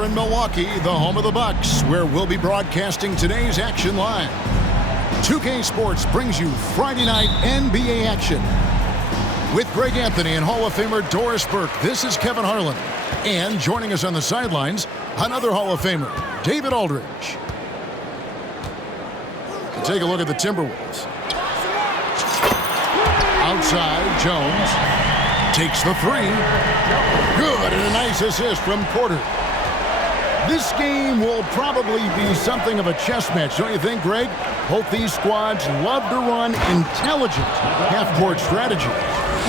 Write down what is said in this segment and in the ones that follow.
We're in Milwaukee, the home of the Bucks, where we'll be broadcasting today's action live. 2K Sports brings you Friday night NBA action. With Greg Anthony and Hall of Famer Doris Burke, this is Kevin Harlan. And joining us on the sidelines, another Hall of Famer, David Aldridge. We'll take a look at the Timberwolves. Outside, Jones takes the three. Good, and a nice assist from Porter. This game will probably be something of a chess match, don't you think, Greg? Both these squads love to run intelligent half-court strategy.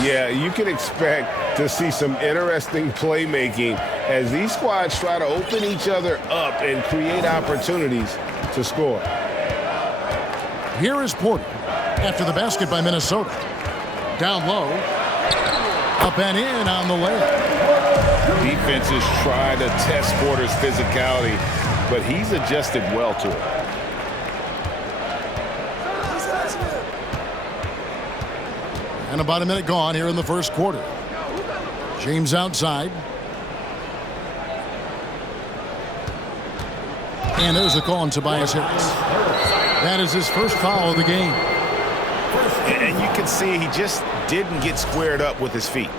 Yeah, you can expect to see some interesting playmaking as these squads try to open each other up and create opportunities to score. Here is Porter after the basket by Minnesota. Down low. Up and in on the layup. Defenses try to test Porter's physicality, but he's adjusted well to it. And about a minute gone here in the first quarter. James outside. And there's a call on Tobias Harris. That is his first foul of the game. And you can see he just didn't get squared up with his feet.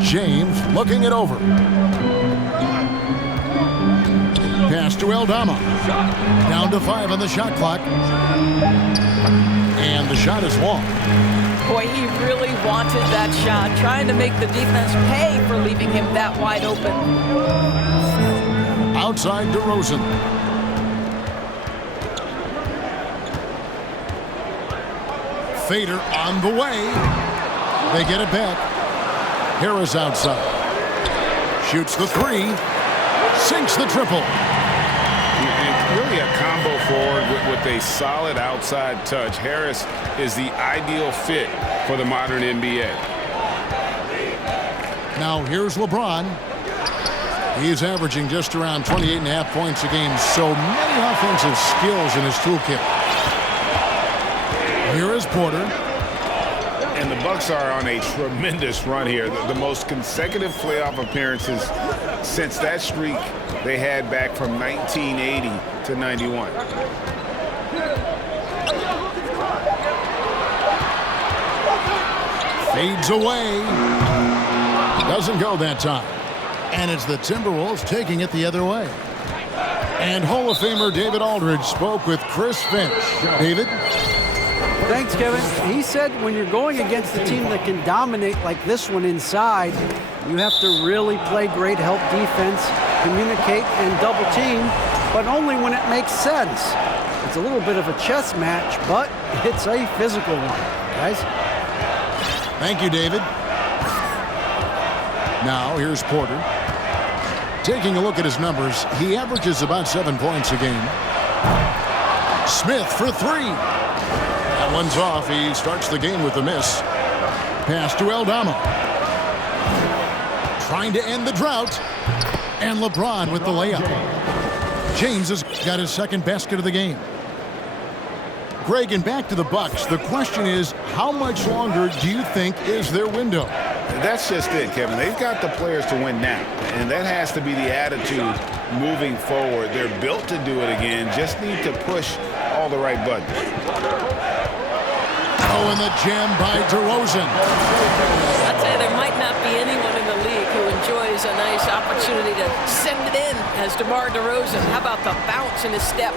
James looking it over. Pass to Aldama. Down to 5 on the shot clock. And the shot is long. Boy, he really wanted that shot, trying to make the defense pay for leaving him that wide open. Outside DeRozan. Fader on the way. They get it back. Harris outside. Shoots the three. Sinks the triple. Really a combo forward with a solid outside touch. Harris is the ideal fit for the modern NBA. Now here's LeBron. He's averaging just around 28.5 points a game. So many offensive skills in his toolkit. Here is Porter. And the Bucks are on a tremendous run here. The most consecutive playoff appearances since that streak they had back from 1980 to 91. Fades away. Doesn't go that time. And it's the Timberwolves taking it the other way. And Hall of Famer David Aldridge spoke with Chris Finch. David? Thanks, Kevin. He said when you're going against a team that can dominate like this one inside, you have to really play great help defense, communicate, and double team, but only when it makes sense. It's a little bit of a chess match, but it's a physical one, guys. Thank you, David. Now, here's Porter. Taking a look at his numbers, he averages about 7 points a game. Smith for three. That one's off. He starts the game with a miss. Pass to Aldama. Trying to end the drought. And LeBron with the layup. James has got his second basket of the game. Greg, and back to the Bucks. The question is, how much longer do you think is their window? That's just it, Kevin. They've got the players to win now, and that has to be the attitude moving forward. They're built to do it again, just need to push all the right buttons. Oh, and the jam by DeRozan. I'd say there might not be anyone in the league who enjoys a nice opportunity to send it in as DeMar DeRozan. How about the bounce in his step?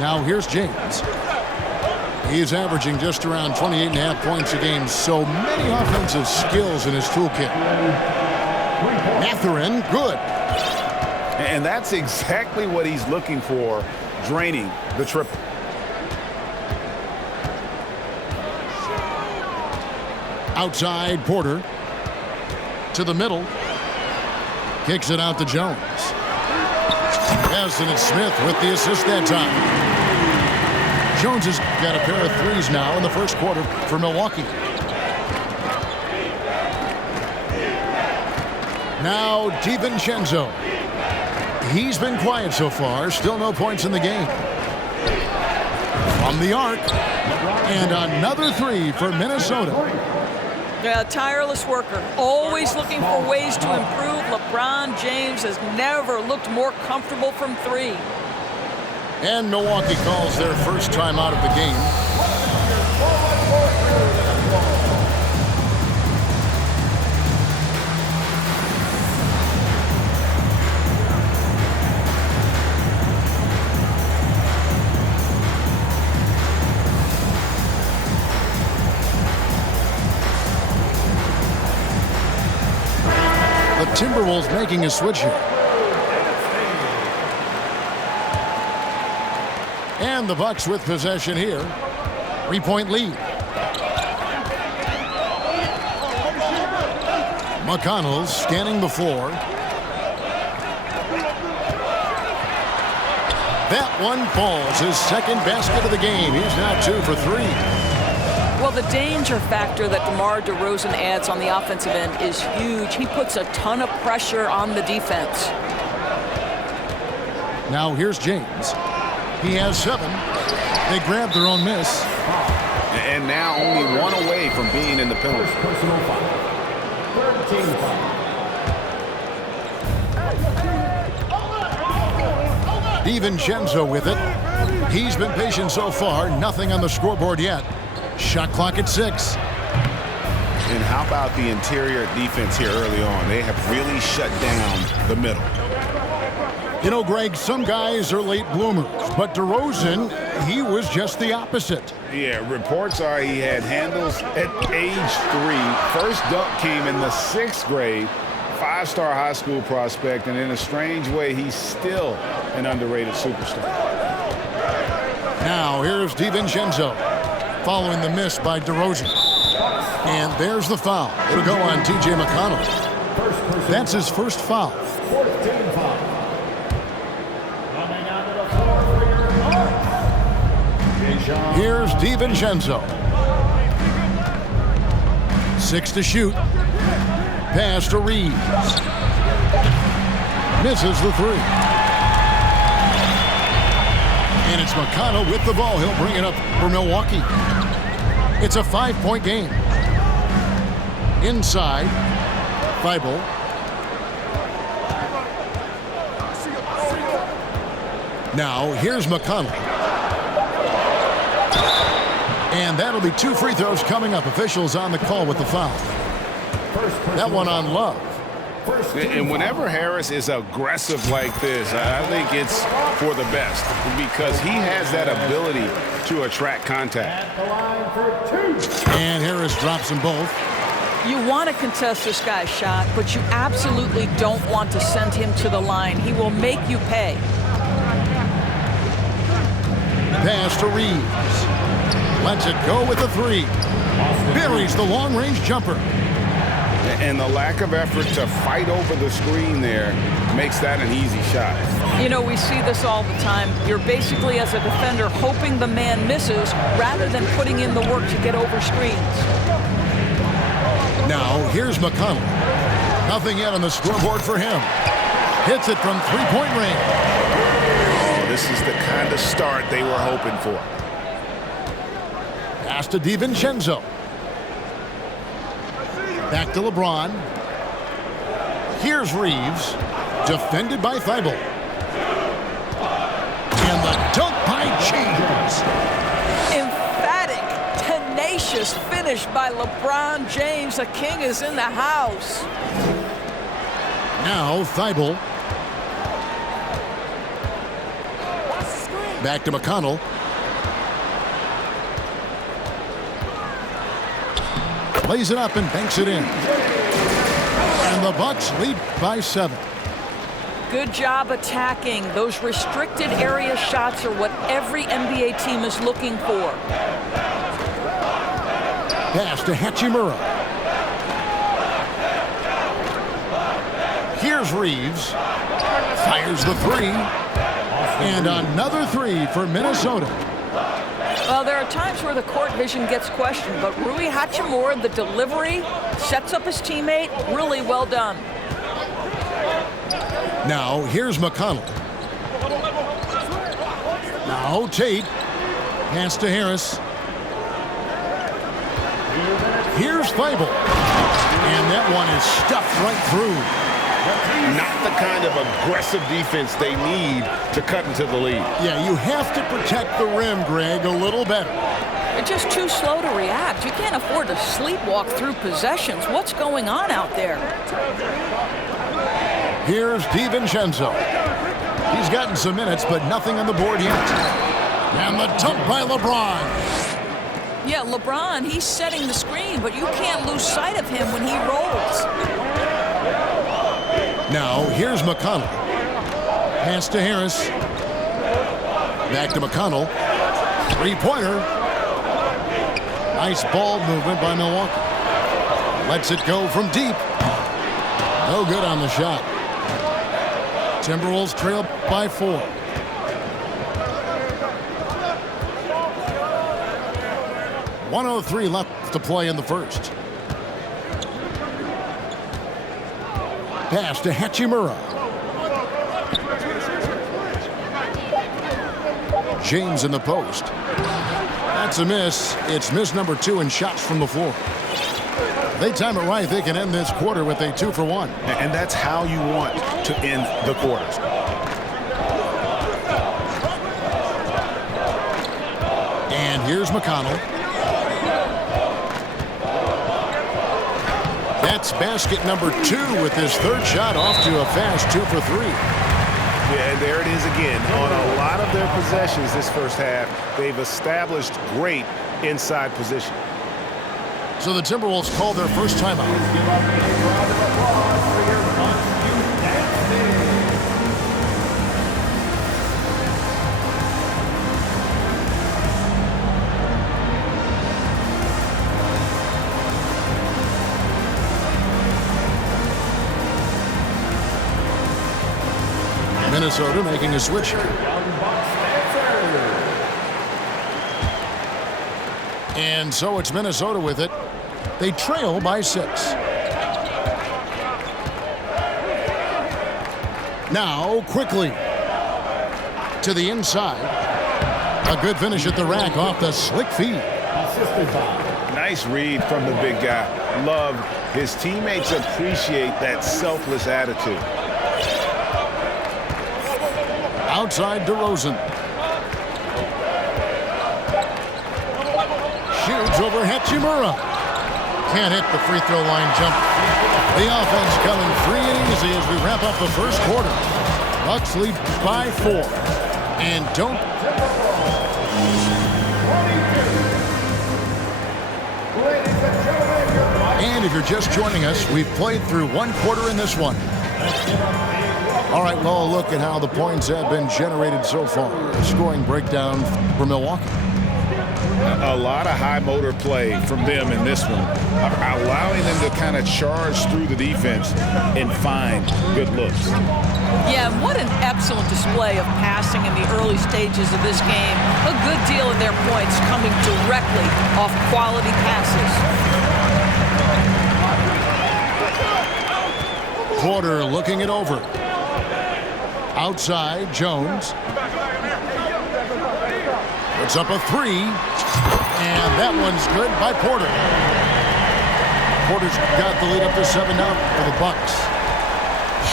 Now here's James. He's averaging just around 28.5 points a game. So many offensive skills in his toolkit. Mathurin, good. And that's exactly what he's looking for, draining the triple. Outside, Porter. To the middle. Kicks it out to Jones. Yes, and it's Smith with the assist that time. Jones has got a pair of threes now in the first quarter for Milwaukee. Now DiVincenzo. He's been quiet so far. Still no points in the game. From the arc. And another three for Minnesota. Yeah, tireless worker. Always looking for ways to improve. LeBron James has never looked more comfortable from three. And Milwaukee calls their first time out of the game. The Timberwolves making a switch here. And the Bucks with possession here. 3-point lead. McConnell scanning the floor. That one falls. His second basket of the game. He's now 2 for 3. Well, the danger factor that DeMar DeRozan adds on the offensive end is huge. He puts a ton of pressure on the defense. Now here's James. He has 7. They grab their own miss. And now only 1 away from being in the penalty. Personal foul. Third team foul. DiVincenzo with it. He's been patient so far. Nothing on the scoreboard yet. Shot clock at 6. And how about the interior defense here early on? They have really shut down the middle. You know, Greg, some guys are late bloomers, but DeRozan, he was just the opposite. Yeah, reports are he had handles at age 3. First dunk came in the 6th grade. 5-star high school prospect, and in a strange way, he's still an underrated superstar. Now, here's DiVincenzo following the miss by DeRozan. And there's the foul. It'll go on T.J. McConnell. That's his first foul. Fourth team foul. Coming onto the floor for your mark. Here's DiVincenzo. 6 to shoot. Pass to Reeves. Misses the 3. And it's McConnell with the ball. He'll bring it up for Milwaukee. It's a 5-point game. Inside, Thibault. Now, here's McConnell. And that'll be 2 free throws coming up. Officials on the call with the foul. That one on Love. And whenever Harris is aggressive like this, I think it's for the best because he has that ability to attract contact. At the line for 2. And Harris drops them both. You want to contest this guy's shot, but you absolutely don't want to send him to the line. He will make you pay. Pass to Reeves. Lets it go with the 3. Buries the long-range jumper. And the lack of effort to fight over the screen there makes that an easy shot. You know, we see this all the time. You're basically, as a defender, hoping the man misses rather than putting in the work to get over screens. Now, here's McConnell. Nothing yet on the scoreboard for him. Hits it from 3-point range. Oh, this is the kind of start they were hoping for. Pass to DiVincenzo. Back to LeBron. Here's Reeves. Defended by Thibault. And the dunk by James. Emphatic, tenacious finish by LeBron James. The king is in the house. Now Thibault. Back to McConnell. Lays it up and banks it in. And the Bucks lead by 7. Good job attacking. Those restricted area shots are what every NBA team is looking for. Pass to Hachimura. Here's Reeves. Fires the 3. And another 3 for Minnesota. Well, there are times where the court vision gets questioned, but Rui Hachimura, the delivery, sets up his teammate. Really well done. Now, here's McConnell. Now, Tate. Pass to Harris. Here's Feibel. And that one is stuffed right through. Not the kind of aggressive defense they need to cut into the lead. Yeah, you have to protect the rim, Greg, a little better. They're just too slow to react. You can't afford to sleepwalk through possessions. What's going on out there? Here's DiVincenzo. He's gotten some minutes, but nothing on the board yet. And the dump by LeBron. Yeah, LeBron, he's setting the screen, but you can't lose sight of him when he rolls. Now, here's McConnell. Pass to Harris. Back to McConnell. Three-pointer. Nice ball movement by Milwaukee. Lets it go from deep. No good on the shot. Timberwolves trail by 4. .103 left to play in the first. Pass to Hachimura. James in the post. That's a miss. It's miss number 2 in shots from the floor. They time it right, they can end this quarter with a 2 for 1. And that's how you want to end the quarters. And here's McConnell. That's basket number 2 with his third shot off to a fast 2 for 3. Yeah, and there it is again. On a lot of their possessions this first half, they've established great inside position. So the Timberwolves call their first timeout. Give up a round of applause for your Must-You dancing. Minnesota making a switch. And so it's Minnesota with it. They trail by 6. Now quickly to the inside. A good finish at the rack off the slick feed. Nice read from the big guy. Love his teammates appreciate that selfless attitude. Outside DeRozan. Shoots over Hachimura. Can't hit the free throw line jump. The offense coming free and easy as we wrap up the first quarter. Bucks lead by 4. And don't. And if you're just joining us, we've played through 1 quarter in this one. All right, well, look at how the points have been generated so far. Scoring breakdown for Milwaukee. A lot of high motor play from them in this one, allowing them to kind of charge through the defense and find good looks. Yeah, what an excellent display of passing in the early stages of this game. A good deal of their points coming directly off quality passes. Porter looking it over. Outside, Jones. Puts up a 3. And that one's good by Porter. Porter's got the lead up to 7 now for the Bucks.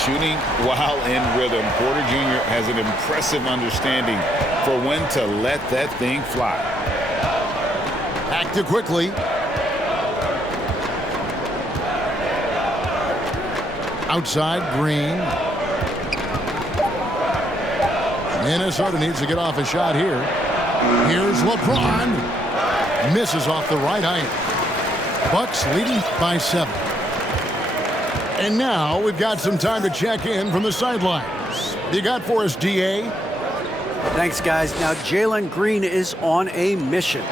Shooting while in rhythm. Porter Jr. has an impressive understanding for when to let that thing fly. Active quickly. Outside, Green. Minnesota needs to get off a shot here. Here's LeBron. Misses off the right iron. Bucks leading by 7. And now we've got some time to check in from the sidelines. You got for us, DA? Thanks, guys. Now, Jalen Green is on a mission.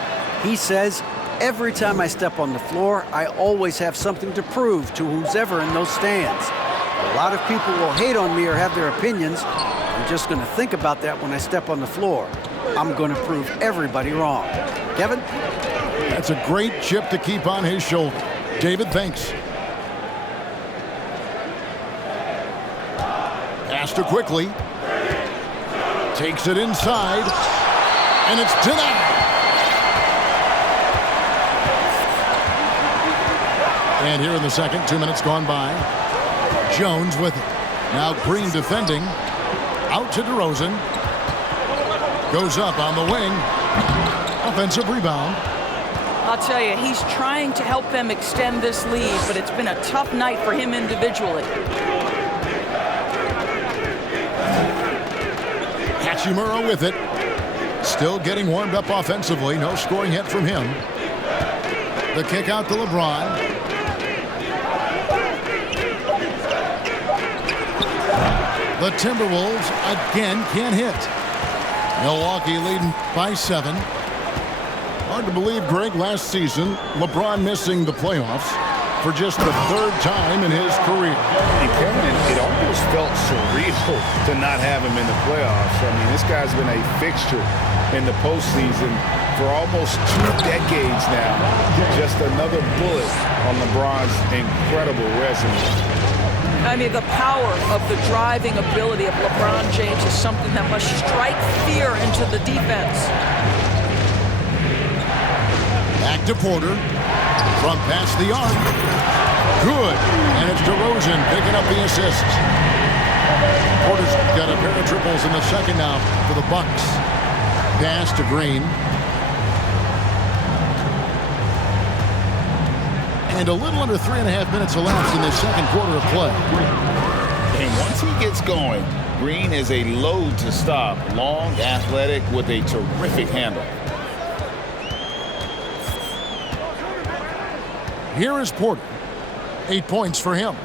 He says, every time I step on the floor, I always have something to prove to who's ever in those stands. A lot of people will hate on me or have their opinions. I'm just going to think about that when I step on the floor. I'm going to prove everybody wrong. Kevin? That's a great chip to keep on his shoulder. David, thanks. Astor quickly. Takes it inside. And it's denied. And here in the second, 2 minutes gone by. Jones with it. Now Green defending. Out to DeRozan. Goes up on the wing. Offensive rebound. I'll tell you, he's trying to help them extend this lead, but it's been a tough night for him individually. Hachimura with it. Still getting warmed up offensively. No scoring yet from him. The kick out to LeBron. The Timberwolves again can't hit. Milwaukee leading by 7. Hard to believe, Greg, last season, LeBron missing the playoffs for just the 3rd time in his career. And Kevin, it almost felt surreal to not have him in the playoffs. I mean, this guy's been a fixture in the postseason for almost 2 decades now. Just another bullet on LeBron's incredible resume. I mean, the power of the driving ability of LeBron James is something that must strike fear into the defense. Back to Porter. From past the arc. Good. And it's DeRozan picking up the assist. Porter's got a pair of triples in the second now for the Bucks. Pass to Green. And a little under 3.5 minutes elapsed in the second quarter of play. And once he gets going, Green is a load to stop. Long, athletic, with a terrific handle. Here is Porter. 8 points for him.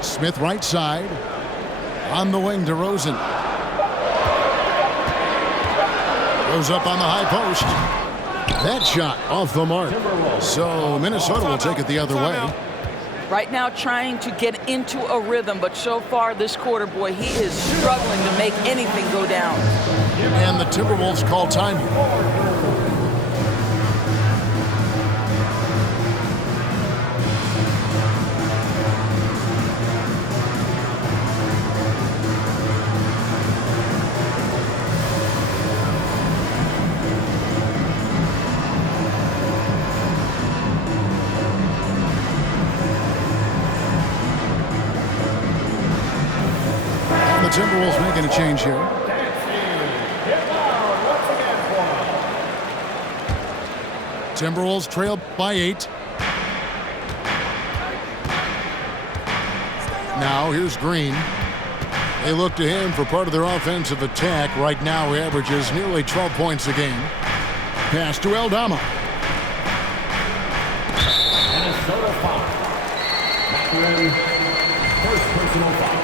Smith right side. On the wing, DeRozan. Goes up on the high post. That shot off the mark. So Minnesota will take it the other way. Right now trying to get into a rhythm, but so far this quarter, boy, he is struggling to make anything go down. And the Timberwolves call time. Timberwolves making a change here. Timberwolves trail by 8. Now here's Green. They look to him for part of their offensive attack. Right now he averages nearly 12 points a game. Pass to Aldama. Minnesota foul. McInerney, first personal foul.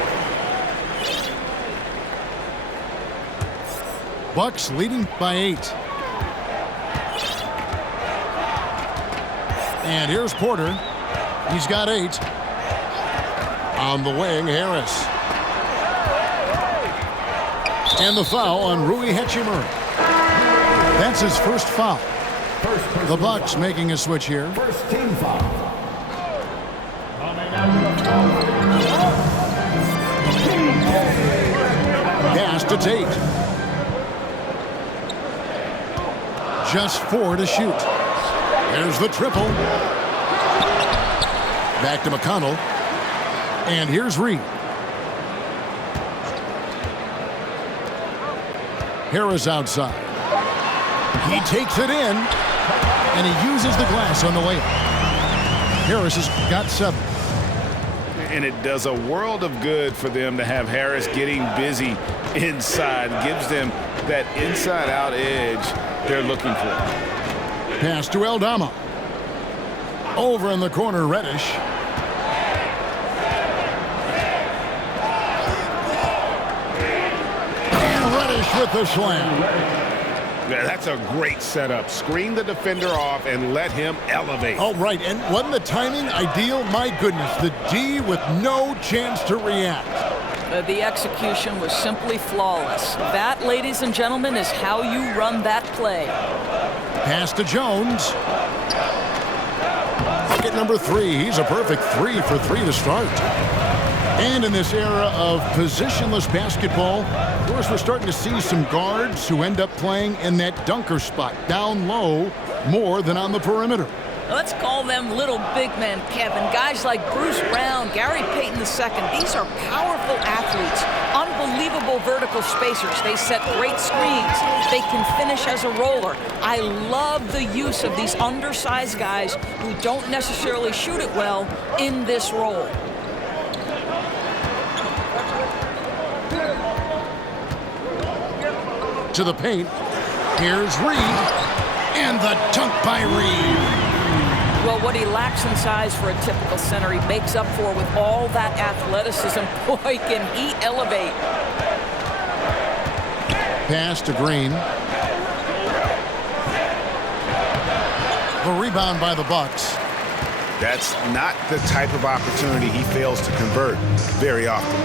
Bucks leading by 8. And here's Porter. He's got 8. On the wing, Harris. And the foul on Rui Hachimura. That's his first foul. The Bucks making a switch here. First team foul. Pass to Tate. Just 4 to shoot. There's the triple. Back to McConnell. And here's Reed. Harris outside. He takes it in. And he uses the glass on the way up. Harris has got 7. And it does a world of good for them to have Harris getting busy inside. Gives them that inside-out edge they're looking for. Pass to Aldama. Over in the corner, Reddish. And Reddish with the slam. Yeah, that's a great setup. Screen the defender off and let him elevate. Oh, right. And wasn't the timing ideal? My goodness. The D with no chance to react. The execution was simply flawless. That, ladies and gentlemen, is how you run that play. Pass to Jones. Bucket number 3. He's a perfect 3 for 3 to start. And in this era of positionless basketball, of course, we're starting to see some guards who end up playing in that dunker spot, down low, more than on the perimeter. Let's call them little big men, Kevin. Guys like Bruce Brown, Gary Payton II. These are powerful athletes, unbelievable vertical spacers. They set great screens. They can finish as a roller. I love the use of these undersized guys who don't necessarily shoot it well in this role. To the paint. Here's Reed. And the dunk by Reed. Well, what he lacks in size for a typical center, he makes up for with all that athleticism. Boy, can he elevate. Pass to Green. The rebound by the Bucks. That's not the type of opportunity he fails to convert very often.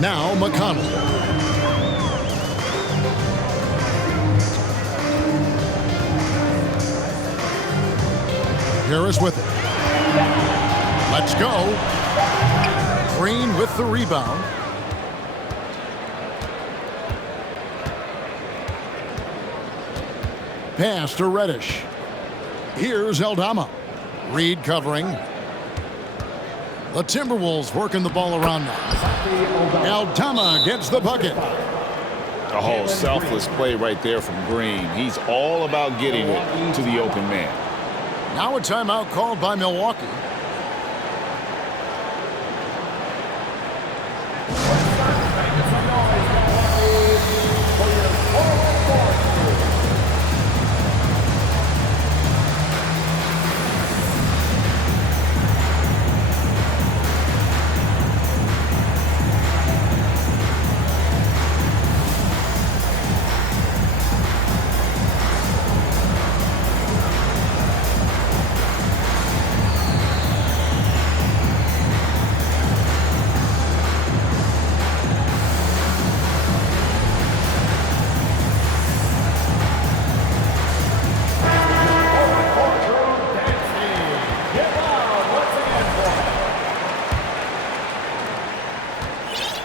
Now McConnell. Harris with it. Let's go. Green with the rebound. Pass to Reddish. Here's Aldama. Reed covering. The Timberwolves working the ball around now. Aldama gets the bucket. A whole selfless play right there from Green. He's all about getting it to the open man. Now a timeout called by Milwaukee.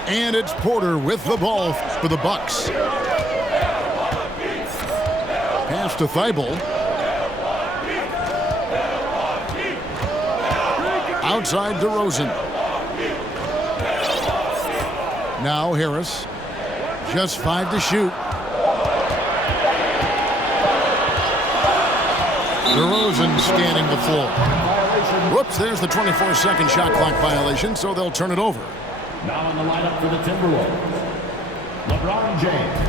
And it's Porter with the ball for the Bucks. Pass to Thibault. Outside DeRozan. Now Harris. Just 5 to shoot. DeRozan scanning the floor. Whoops, there's the 24-second shot clock violation, so they'll turn it over. Now in the lineup for the Timberwolves, LeBron James.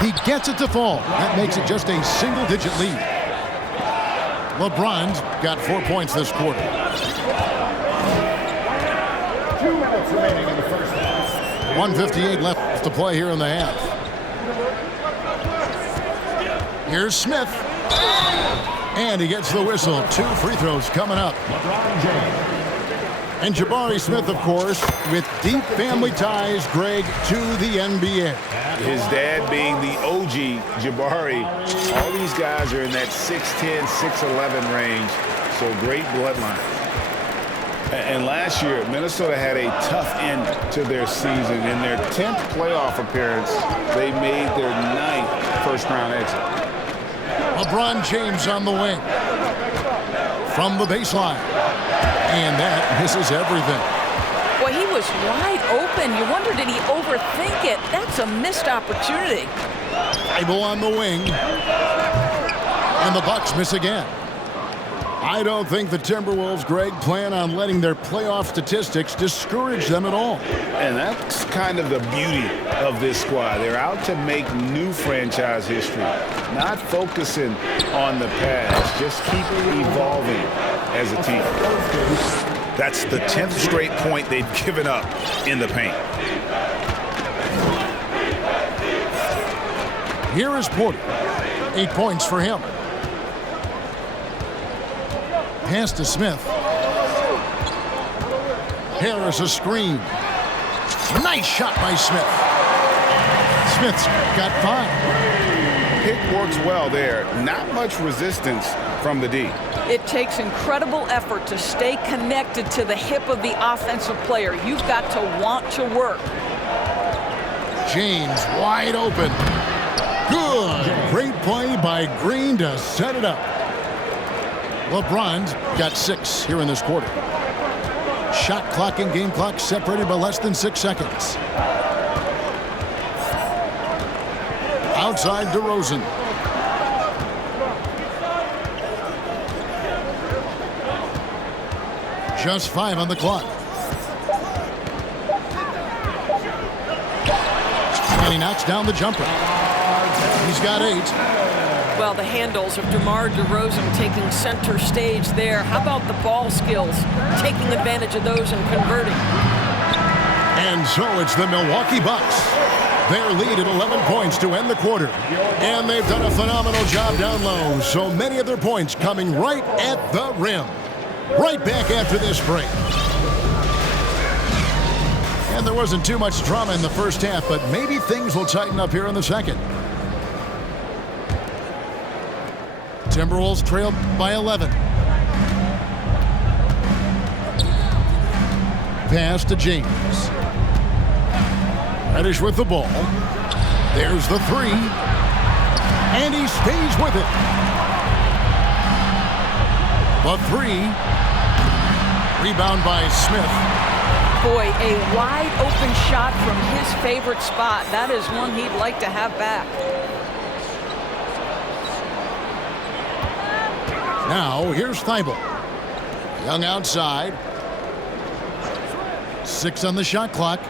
He gets it to fall. That makes it just a single-digit lead. LeBron's got 4 points this quarter. 2 minutes remaining in the first half. 1:58 left to play here in the half. Here's Smith. And he gets the whistle. 2 free throws coming up. LeBron James. And Jabari Smith, of course, with deep family ties, Greg, to the NBA. His dad being the OG Jabari. All these guys are in that 6'10", 6'11" range. So great bloodline. And last year, Minnesota had a tough end to their season. In their 10th playoff appearance, they made their 9th first-round exit. LeBron James on the wing. From the baseline. And that misses everything. Boy, he was wide open. You wonder, did he overthink it? That's a missed opportunity. Thibault on the wing. And the Bucks miss again. I don't think the Timberwolves, Greg, plan on letting their playoff statistics discourage them at all. And that's kind of the beauty of this squad. They're out to make new franchise history, not focusing on the past, just keep evolving as a team. That's the 10th straight point they've given up in the paint. Here is Porter. 8 points for him. Pass to Smith. Harris a screen. Nice shot by Smith. Smith's got 5. Pick works well there. Not much resistance from the D. It takes incredible effort to stay connected to the hip of the offensive player. You've got to want to work. James wide open. Good. Great play by Green to set it up. LeBron's got 6 here in this quarter. Shot clock and game clock separated by less than 6 seconds. Outside DeRozan. Just 5 on the clock. And he knocks down the jumper. He's got 8. Well, the handles of DeMar DeRozan taking center stage there. How about the ball skills? Taking advantage of those and converting. And so it's the Milwaukee Bucks. Their lead at 11 points to end the quarter. And they've done a phenomenal job down low. So many of their points coming right at the rim. Right back after this break. And there wasn't too much drama in the first half, but maybe things will tighten up here in the second. Timberwolves trailed by 11. Pass to James. Reddish with the ball. There's the 3. And he stays with it. The 3. Rebound by Smith. Boy, a wide open shot from his favorite spot. That is one he'd like to have back. Now, here's Thibault. Young outside. 6 on the shot clock.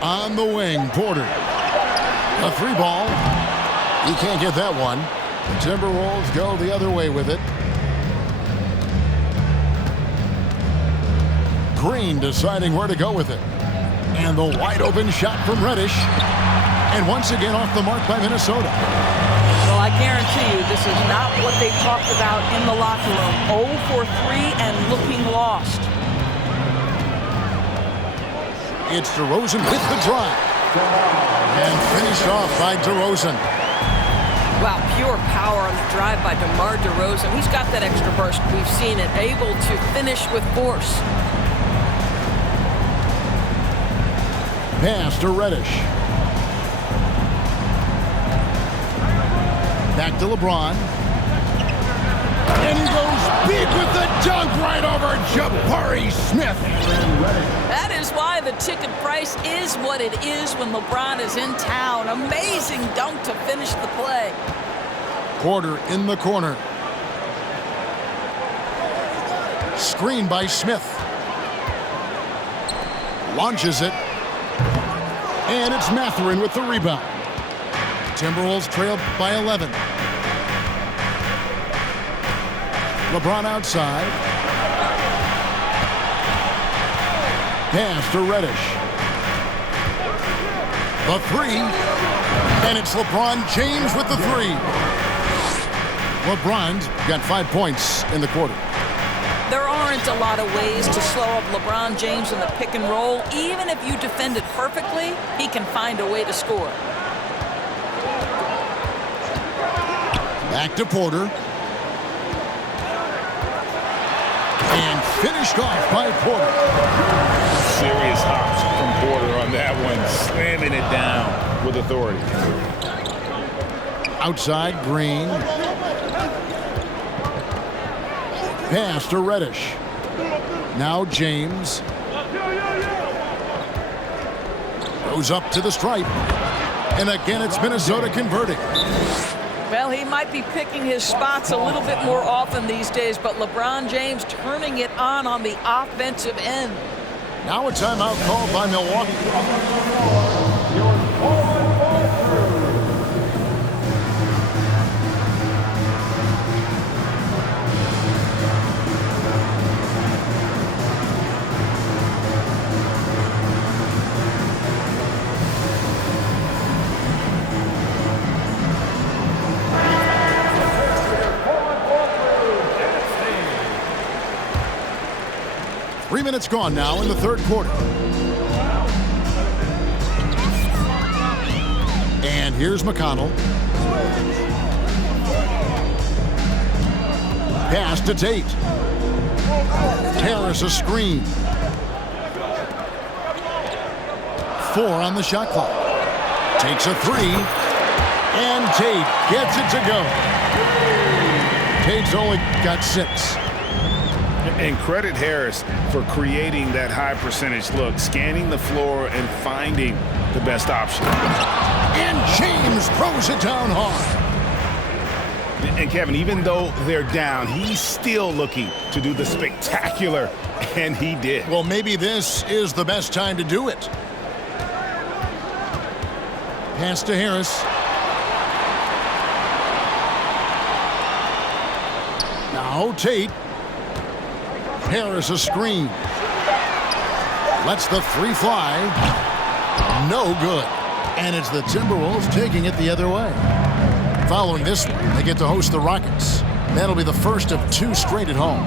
On the wing, Porter. A 3 ball. He can't get that one. The Timberwolves go the other way with it. Green deciding where to go with it. And the wide open shot from Reddish. And once again off the mark by Minnesota. Well, I guarantee you this is not what they talked about in the locker room. 0 for 3 and looking lost. It's DeRozan with the drive. And finished off by DeRozan. Wow, pure power on the drive by DeMar DeRozan. He's got that extra burst. We've seen it. Able to finish with force. Pass to Reddish. Back to LeBron. And he goes big with the dunk right over Jabari Smith. That is why the ticket price is what it is when LeBron is in town. Amazing dunk to finish the play. Porter in the corner. Screen by Smith. Launches it. And it's Mathurin with the rebound. Timberwolves trailed by 11. LeBron outside. Pass to Reddish. The 3. And it's LeBron James with the 3. LeBron's got 5 points in the quarter. There aren't a lot of ways to slow up LeBron James in the pick and roll. Even if you defend it perfectly, he can find a way to score. Back to Porter. And finished off by Porter. Serious hops from Porter on that one, slamming it down with authority. Outside, Green. Pass to Reddish. Now James. Goes up to the stripe. And again, it's Minnesota converting. Well, he might be picking his spots a little bit more often these days, but LeBron James turning it on the offensive end. Now a timeout called by Milwaukee. 3 minutes gone now in the third quarter. And here's McConnell. Pass to Tate. Harris a screen. 4 on the shot clock. Takes a 3. And Tate gets it to go. Tate's only got 6. And credit Harris for creating that high percentage look, scanning the floor and finding the best option. And James throws it down hard. And Kevin, even though they're down, he's still looking to do the spectacular, and he did. Well, maybe this is the best time to do it. Pass to Harris. Now Tate. Harris a screen. Lets the 3 fly. No good. And it's the Timberwolves taking it the other way. Following this one, they get to host the Rockets. That'll be the first of 2 straight at home.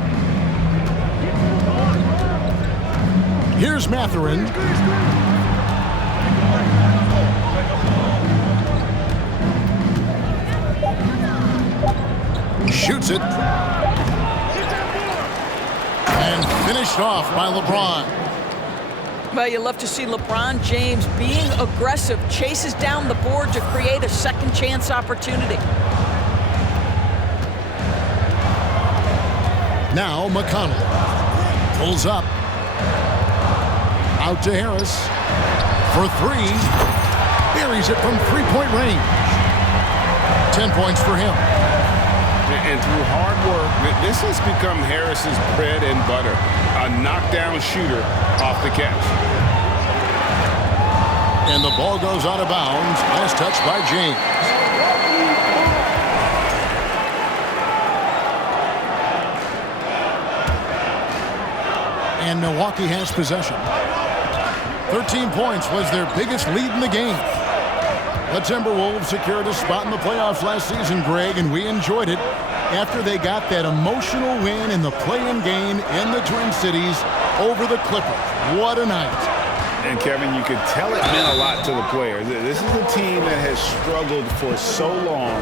Here's Mathurin. Shoots it. And finished off by LeBron. Well, you love to see LeBron James being aggressive, chases down the board to create a second chance opportunity. Now McConnell pulls up. Out to Harris for 3. Buries it from 3-point range. 10 points for him. And through hard work, this has become Harris's bread and butter. A knockdown shooter off the catch. And the ball goes out of bounds. Last touch by James. And Milwaukee has possession. 13 points was their biggest lead in the game. The Timberwolves secured a spot in the playoffs last season, Greg, and we enjoyed it after they got that emotional win in the play-in game in the Twin Cities over the Clippers. What a night. And Kevin, you could tell it meant a lot to the players. This is a team that has struggled for so long,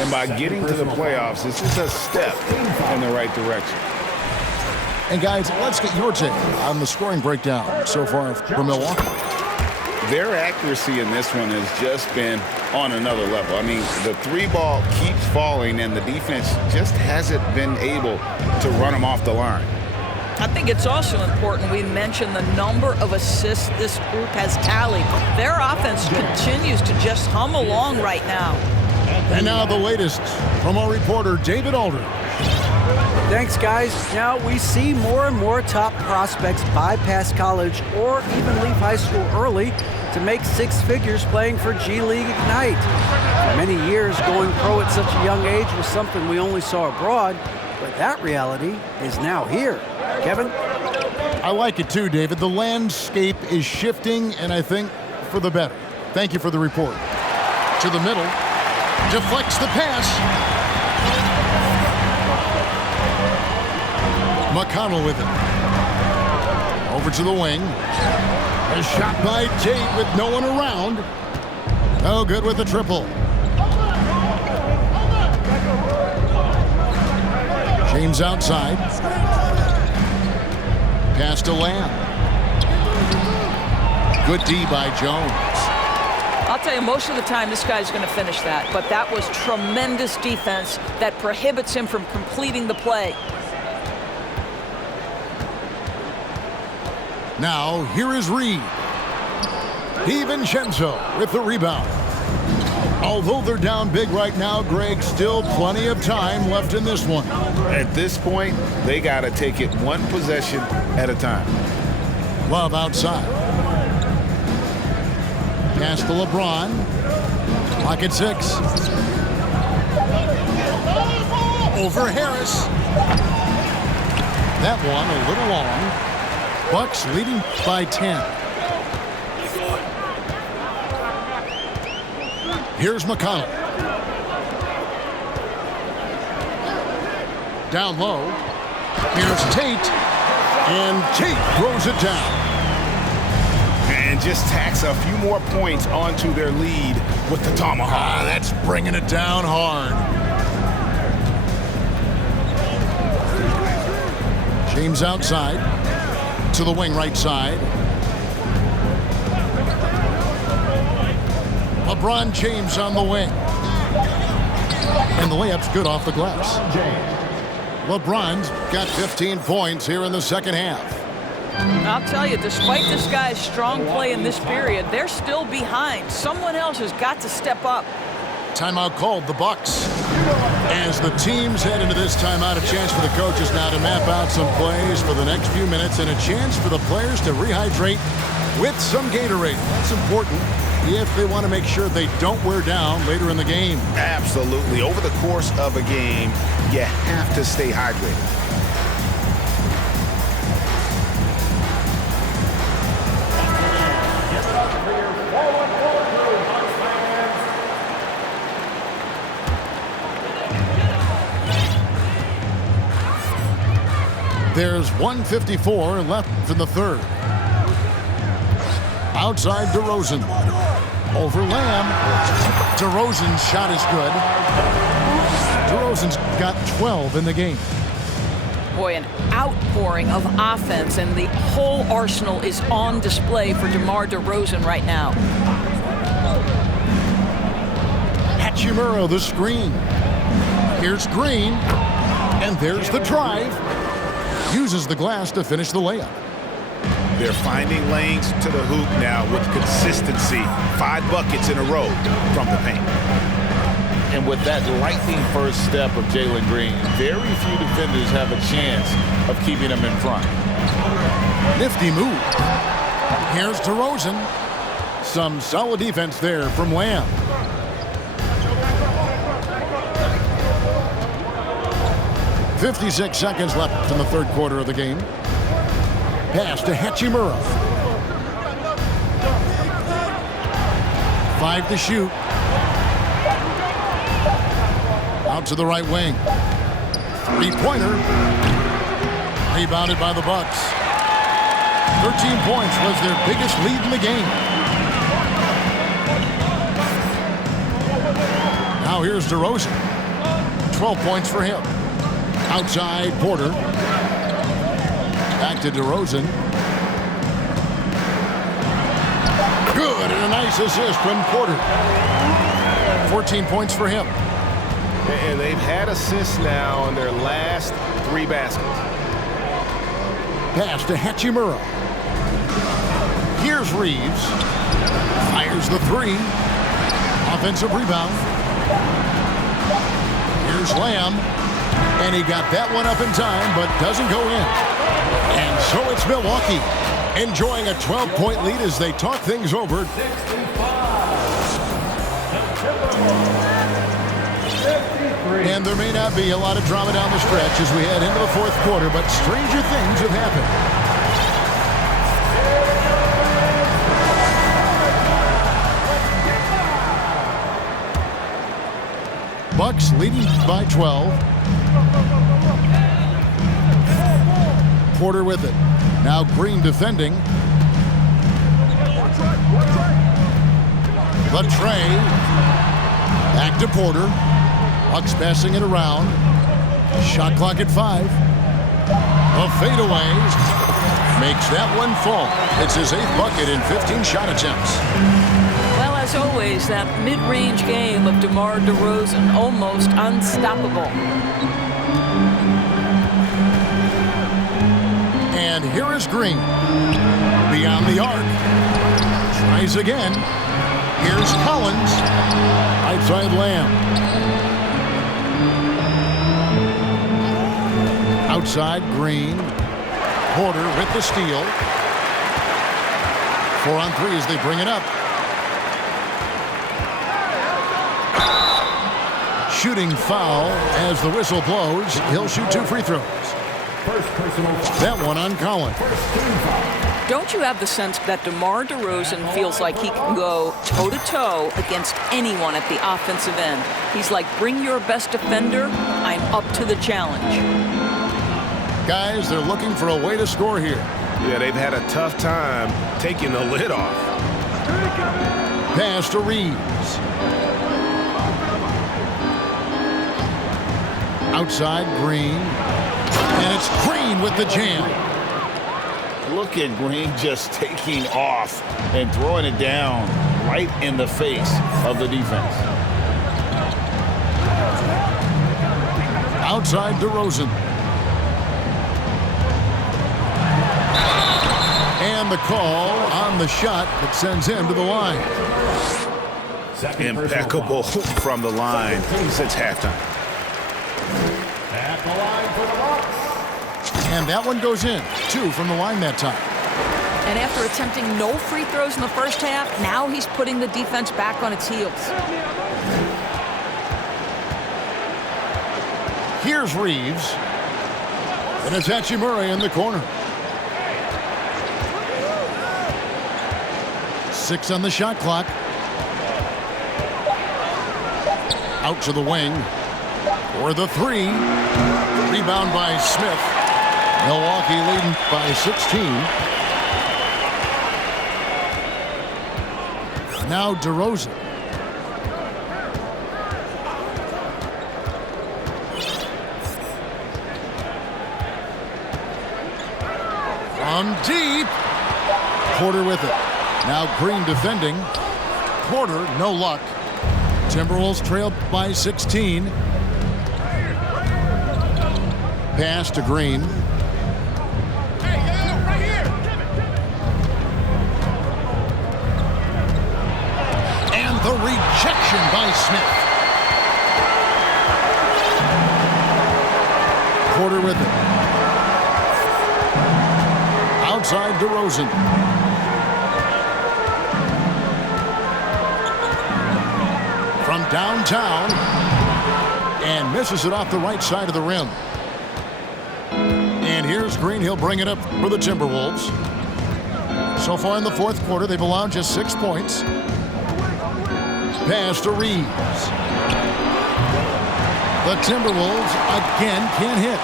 and by getting to the playoffs, this is a step in the right direction. And guys, let's get your take on the scoring breakdown so far for Milwaukee. Their accuracy in this one has just been on another level. I mean, the 3 ball keeps falling, and the defense just hasn't been able to run them off the line. I think it's also important we mention the number of assists this group has tallied. Their offense continues to just hum along right now. And now the latest from our reporter, David Alder. Thanks, guys. Now we see more and more top prospects bypass college or even leave high school early to make 6 figures playing for G League Ignite. For many years, going pro at such a young age was something we only saw abroad, but that reality is now here. Kevin? I like it too, David. The landscape is shifting, and I think for the better. Thank you for the report. To the middle. Deflects the pass. McConnell with it. Over to the wing. A shot by Tate with no one around. No good with the triple. James outside. Pass to Lamb. Good D by Jones. I'll tell you, most of the time this guy's going to finish that, but that was tremendous defense that prohibits him from completing the play. Now, here is Reed. DiVincenzo with the rebound. Although they're down big right now, Greg, still plenty of time left in this one. At this point, they got to take it one possession at a time. Love outside. Pass to LeBron. Clock at 6. Over Harris. That one a little long. Bucks leading by 10. Here's McConnell. Down low. Here's Tate. And Tate throws it down. And just tacks a few more points onto their lead with the tomahawk. That's bringing it down hard. James outside to the wing right side. LeBron James on the wing. And the layup's good off the glass. LeBron's got 15 points here in the second half. I'll tell you, despite this guy's strong play in this period, they're still behind. Someone else has got to step up. Timeout called, the Bucks. As the teams head into this timeout, a chance for the coaches now to map out some plays for the next few minutes and a chance for the players to rehydrate with some Gatorade. That's important if they want to make sure they don't wear down later in the game. Absolutely. Over the course of a game, you have to stay hydrated. Give it up for your fallen crew, Bucks fans. There's 1:54 left in the third. Outside DeRozan. Over Lamb. DeRozan's shot is good. DeRozan's got 12 in the game. Boy, an outpouring of offense, and the whole arsenal is on display for DeMar DeRozan right now. Hachimura, the screen. Here's Green. And there's the drive. Uses the glass to finish the layup. They're finding lanes to the hoop now with consistency. 5 buckets in a row from the paint. And with that lightning first step of Jalen Green, very few defenders have a chance of keeping him in front. Nifty move. Here's DeRozan. Some solid defense there from Lamb. .56 seconds left in the third quarter of the game. Pass to Hachimura. 5 to shoot. Out to the right wing. 3-pointer. Rebounded by the Bucks. 13 points was their biggest lead in the game. Now here's DeRozan. 12 points for him. Outside Porter. Back to DeRozan. Good, and a nice assist from Porter. 14 points for him. And they've had assists now on their last 3 baskets. Pass to Hachimura. Here's Reeves. Fires the 3. Offensive rebound. Here's Lamb. And he got that one up in time, but doesn't go in. And so it's Milwaukee enjoying a 12-point lead as they talk things over. 65. And there may not be a lot of drama down the stretch as we head into the fourth quarter, but stranger things have happened. Bucks leading by 12. Porter with it. Now Green defending. Latrey. Back to Porter. Bucks passing it around. Shot clock at 5. A fadeaway. Makes that one fall. It's his 8th bucket in 15 shot attempts. Well, as always, that mid-range game of DeMar DeRozan, almost unstoppable. And here is Green. Beyond the arc. Tries again. Here's Collins. Outside Lamb. Outside Green. Porter with the steal. 4 on 3 as they bring it up. Shooting foul as the whistle blows. He'll shoot 2 free throws. First personal foul. That one on Collins. Don't you have the sense that DeMar DeRozan feels like he can go toe-to-toe against anyone at the offensive end? He's like, bring your best defender, I'm up to the challenge. Guys, they're looking for a way to score here. Yeah, they've had a tough time taking the lid off. Pass to Reeves. Outside, Green. And it's Green with the jam. Look at Green just taking off and throwing it down right in the face of the defense. Outside, DeRozan. And the call on the shot that sends him to the line. Impeccable from the line since halftime. At the line for the Bucks. And that one goes in. 2 from the line that time. And after attempting no free throws in the first half, now he's putting the defense back on its heels. Here's Reeves. And it's Hachimura in the corner. 6 on the shot clock. Out to the wing. For the 3. Rebound by Smith. Milwaukee leading by 16. Now DeRozan. From deep. Porter with it. Now Green defending. Porter, no luck. Timberwolves trailed by 16. Pass to Green. And the rejection by Smith. Porter with it. Outside DeRozan. From downtown. And misses it off the right side of the rim. And here's Green. He'll bring it up for the Timberwolves. So far in the fourth quarter, they've allowed just 6 points. Pass to Reeves. The Timberwolves again can't hit.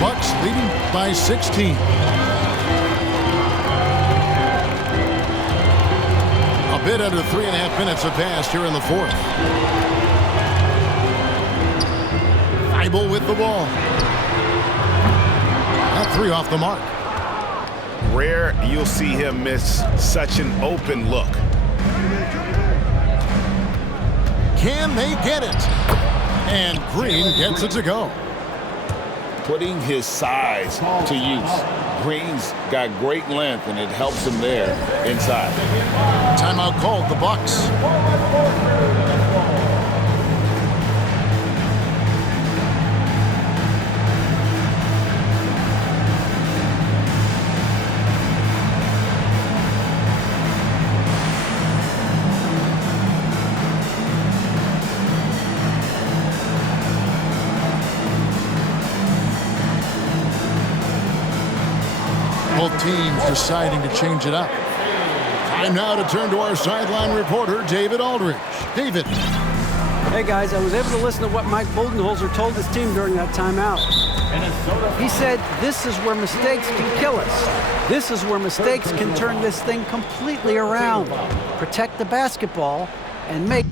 Bucks leading by 16. A bit under 3.5 minutes have passed here in the fourth. Thibault with the ball. That 3 off the mark. Rare you'll see him miss such an open look. Can they get it? And Green gets it to go. Putting his size to use. Green's got great length, and it helps him there inside. Timeout called, the Bucks. Both teams deciding to change it up. Time now to turn to our sideline reporter, David Aldridge. David. Hey guys, I was able to listen to what Mike Budenholzer told his team during that timeout. He said, this is where mistakes can kill us. This is where mistakes can turn this thing completely around. Protect the basketball and make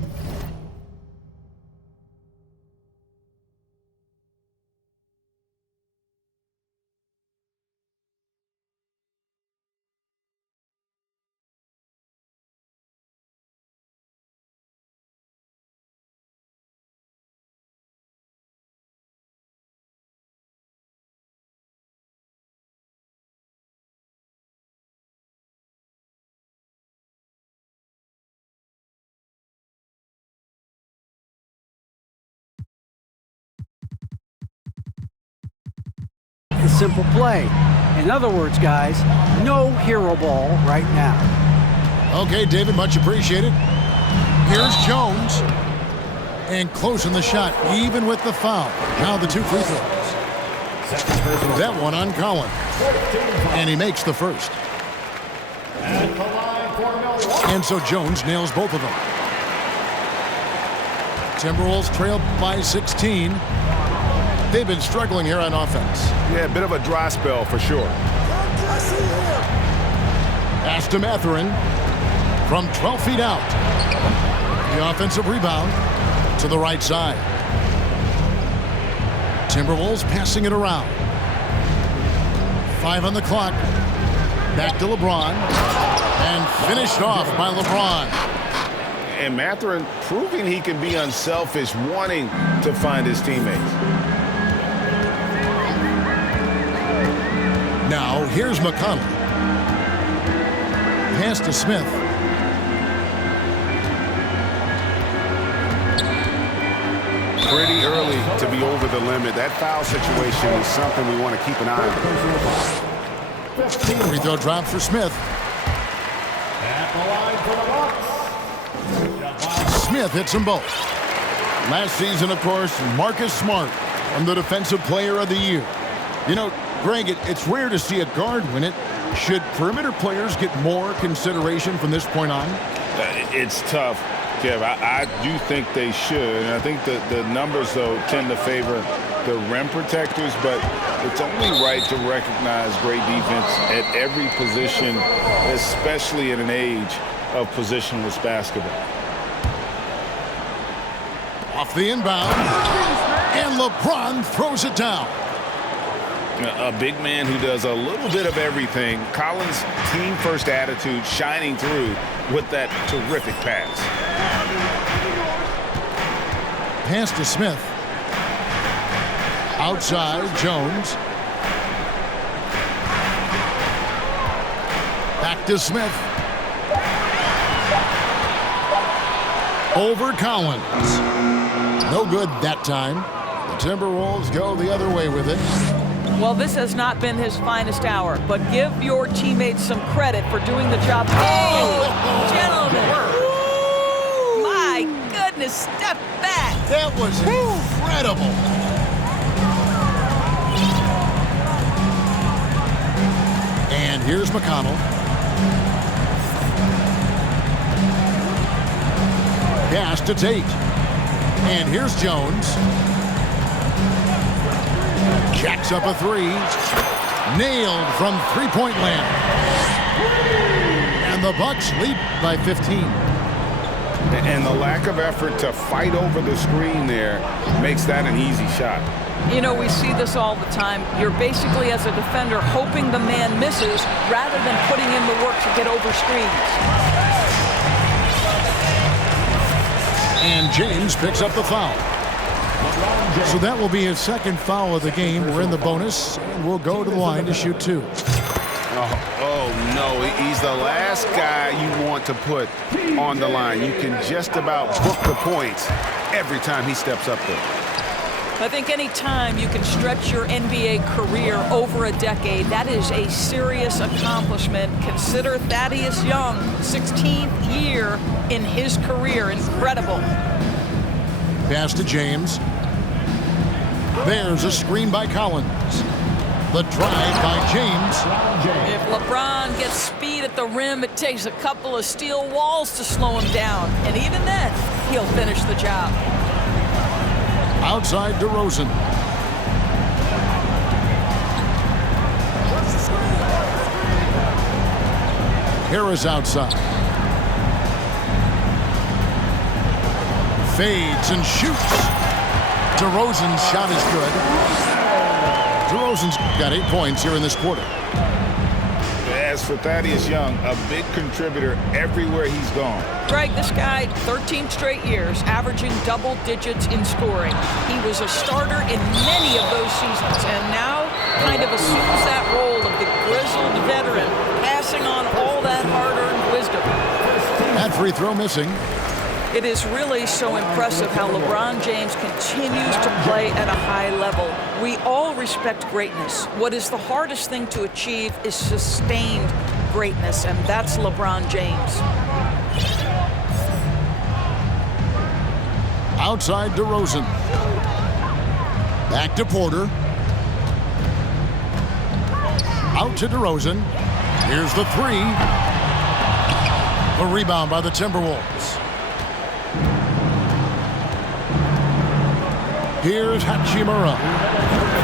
the simple play. In other words, guys, no hero ball right now. Okay, David, much appreciated. Here's Jones. And closing the shot, even with the foul. Now the 2 free throws. That one on Collins. And he makes the first. At the line for Milwaukee. And so Jones nails both of them. Timberwolves trail by 16. They've been struggling here on offense. Yeah, a bit of a dry spell for sure. Pass to Matherin from 12 feet out. The offensive rebound to the right side. Timberwolves passing it around. 5 on the clock. Back to LeBron. And finished off by LeBron. And Matherin proving he can be unselfish, wanting to find his teammates. Now, here's McConnell. Pass to Smith. Pretty early to be over the limit. That foul situation is something we want to keep an eye on. Free throw drop for Smith. At the line for the Bucks. Smith hits them both. Last season, of course, Marcus Smart won the Defensive Player of the Year. You know, Greg, it's rare to see a guard win it. Should perimeter players get more consideration from this point on? It's tough, Kev. I do think they should. And I think the numbers, though, tend to favor the rim protectors, but it's only right to recognize great defense at every position, especially in an age of positionless basketball. Off the inbound, and LeBron throws it down. A big man who does a little bit of everything. Collins' team-first attitude shining through with that terrific pass. Pass to Smith. Outside, Jones. Back to Smith. Over Collins. No good that time. The Timberwolves go the other way with it. Well, this has not been his finest hour, but give your teammates some credit for doing the job. Oh, gentlemen. Woo! My goodness, step back. That was incredible. And here's McConnell. Pass to Tate. And here's Jones. Jacks up a three. Nailed from three-point land. And the Bucks lead by 15. And the lack of effort to fight over the screen there makes that an easy shot. You know, we see this all the time. You're basically, as a defender, hoping the man misses rather than putting in the work to get over screens. And James picks up the foul. So that will be his second foul of the game. We're in the bonus, and we'll go to the line to shoot two. Oh, no, he's the last guy you want to put on the line. You can just about book the points every time he steps up there. I think any time you can stretch your NBA career over a decade, that is a serious accomplishment. Consider Thaddeus Young, 16th year in his career. Incredible. Pass to James. There's a screen by Collins. The drive by James. If LeBron gets speed at the rim, it takes a couple of steel walls to slow him down. And even then, he'll finish the job. Outside DeRozan. Harris outside. Fades and shoots. DeRozan's shot is good. DeRozan's got 8 points here in this quarter. As for Thaddeus Young, a big contributor everywhere he's gone. Greg, this guy, 13 straight years, averaging double digits in scoring. He was a starter in many of those seasons, and now kind of assumes that role of the grizzled veteran, passing on all that hard-earned wisdom. That free throw missing. It is really so impressive how LeBron James continues to play at a high level. We all respect greatness. What is the hardest thing to achieve is sustained greatness, and that's LeBron James. Outside DeRozan. Back to Porter. Out to DeRozan. Here's the three. A rebound by the Timberwolves. Here's Hachimura.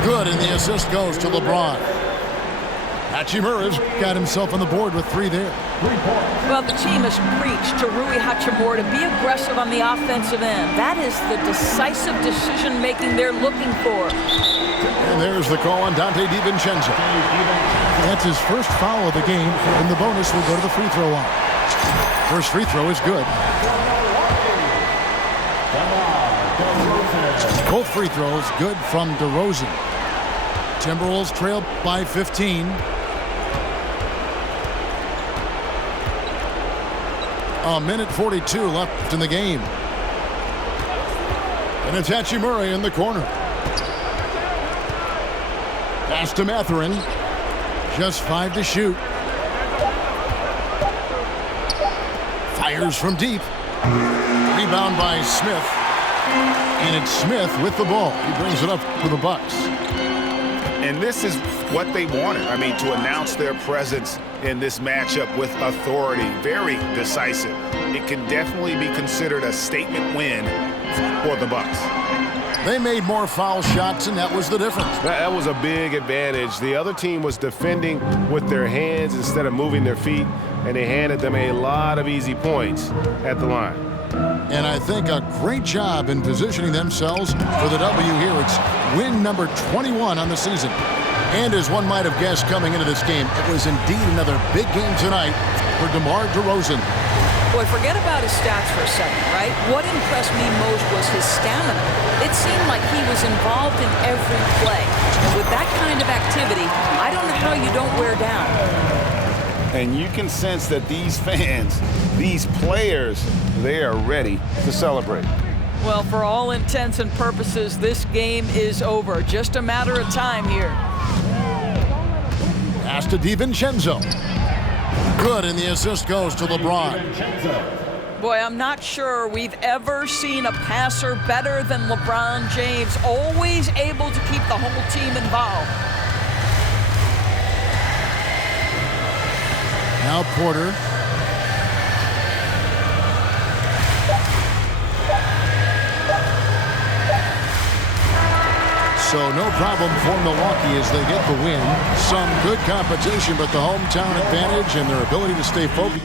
Good, and the assist goes to LeBron. Hachimura's got himself on the board with 3 there. Well, the team has preached to Rui Hachimura to be aggressive on the offensive end. That is the decisive decision-making they're looking for. And there's the call on Dante DiVincenzo. That's his first foul of the game, and the bonus will go to the free throw line. First free throw is good. Both free throws good from DeRozan. Timberwolves trail by 15. A minute 42 left in the game. And it's Hachimura in the corner. Pass to Mathurin. Just 5 to shoot. Fires from deep. Rebound by Smith. And it's Smith with the ball. He brings it up for the Bucks. And this is what they wanted. I mean, to announce their presence in this matchup with authority. Very decisive. It can definitely be considered a statement win for the Bucks. They made more foul shots, and that was the difference. That was a big advantage. The other team was defending with their hands instead of moving their feet, and they handed them a lot of easy points at the line. And I think a great job in positioning themselves for the W here. It's win number 21 on the season. And as one might have guessed coming into this game, it was indeed another big game tonight for DeMar DeRozan. Boy, forget about his stats for a second, right? What impressed me most was his stamina. It seemed like he was involved in every play. And with that kind of activity, I don't know how you don't wear down. And you can sense that these fans, these players, they are ready to celebrate. Well, for all intents and purposes, this game is over. Just a matter of time here. Pass to DiVincenzo. Good, and the assist goes to LeBron. Boy, I'm not sure we've ever seen a passer better than LeBron James, always able to keep the whole team involved. Now Porter. So no problem for Milwaukee as they get the win. Some good competition, but the hometown advantage and their ability to stay focused.